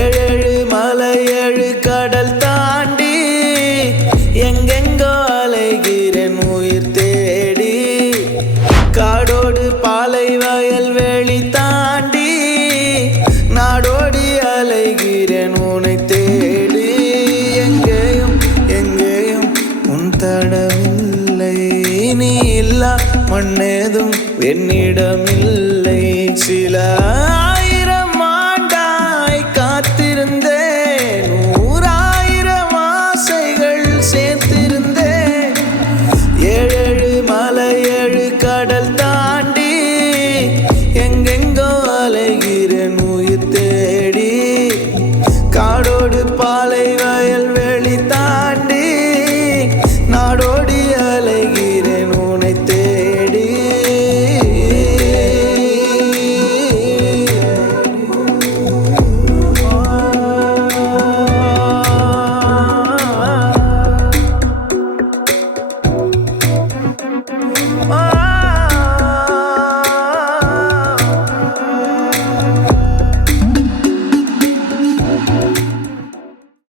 ஏழு மலை ஏழு கடல் தாண்டி எங்கெங்கோ அலைகிறேன் உயிர் தேடி. காடோடு பாலை வயல் வெளி தாண்டி நாடோடி அலைகிறேன் உன்னை தேடி. எங்கேயும் எங்கேயும் உன் தடவில்லை, நீ இல்லா மண்ணேதும் என்னிடமில்லை.